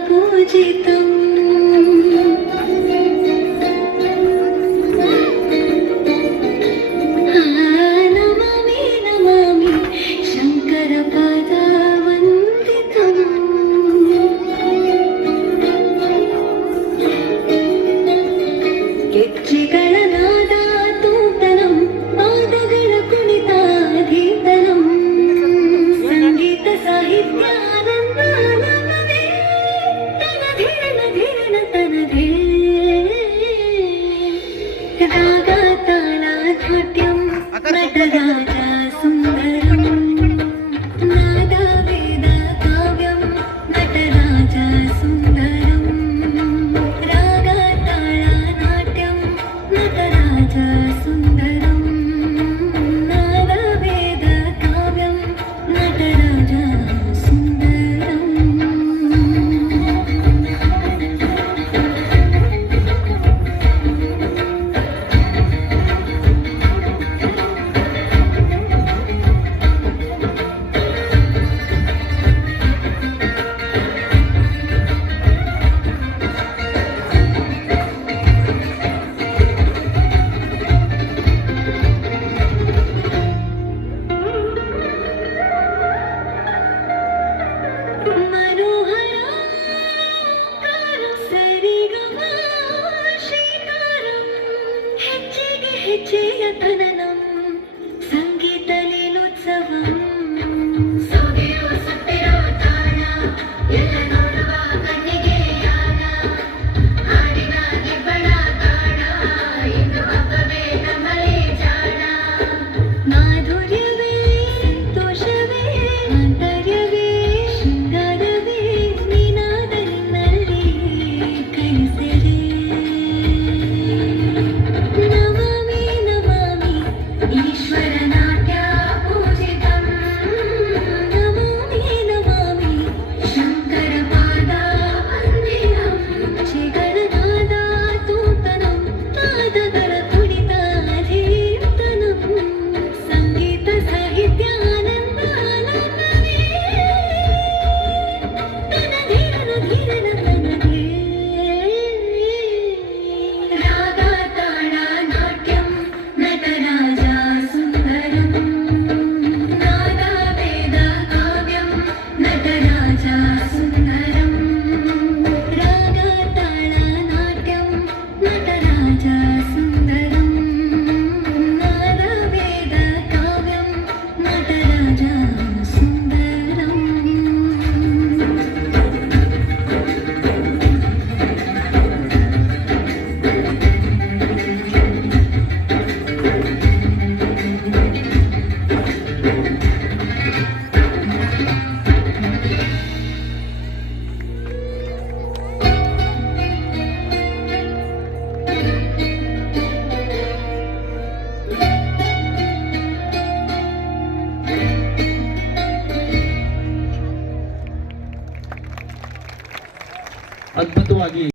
पूजितम् नमामि नमामि शङ्करपादवन्दितम् ಗೆಜ್ಜೆಗಳ ನಾದ ತೂತನಂ ಪಾದಗಳ ಕುಣಿತಾಧೀತನಂ ಸಂಗೀತ ಸಾಹಿತ್ಯಾನಂದ ನಮನೇ ತನಧೀರನ ಧೀರನ ತನಧೇ ರಾಗ ತಾಳ ನಾಟ್ಯಂ ನಟರಾಜ ಸುಂದರಂ ನಾದ ವೇದ ಕಾವ್ಯಂ ನಟರಾಜ ಸುಂದರಂ ರಾಗ ತಾಳ ನಾಟ್ಯಂ ನಟರಾಜ ಸುಂದರಂ ನಾದ ವೇದ ಕಾವ್ಯಂ ನಟರಾಜ ಸುಂದರಂ ಹೆಜ್ಜೆಯ ತನನಂ ಸಂಗೀತ ಲೀಲೋತ್ಸವಂ ಸೊಗೆಯೋ ಸತ್ತಿರೋ ತಾಣ ಎಲ್ಲ ನೋಡುವ ಕಣ್ಣಿಗೆ ಯಾನ ಹಾಡಿನ ಗಿಬ್ಬಣ ತಾಣ ಇಂದು ಹಬ್ಬವೇ ನಮ್ಮಲ್ಲಿ ಜಾಣ ಮಾಧುರ್ಯವೇ ದೋಷವೇ ಆಂತರ್ಯವೇ ಶೃಂಗಾರವೇ ನೀನಾದ ನಿನ್ನಲ್ಲಿ ಕೈಸೆರೆ ಈಶ್ವರ ನಾಟ್ಯ ಪೂಜಿತಂ ನಮಾಮಿ ನಮಾಮಿ ಶಂಕರ ಪಾದ ವಂದಿತಂ ಗೆಜ್ಜೆಗಳ ನಾದ ತೂತನಂ ಪಾದಗಳ ಕುಣಿತಾಧೀತನಂ ಸಂಗೀತ ಸಾಹಿತ್ಯಾನಂದ ನಮನೇ ತನಧೀರನ ಧೀರನ ತನಧೇ ರಾಗ ತಾಳ ನಾಟ್ಯಂ ನಟರಾಜ ನಟರಾಜ ಸುಂದರಂ ರಾಗ ತಾಳ ನಾಟ್ಯಂ ನಟರಾಜ ಸುಂದರಂ ನಾದ ವೇದ ಕಾವ್ಯಂ ನಟರಾಜ ಸುಂದರಂ ಅದ್ಭುತವಾಗಿ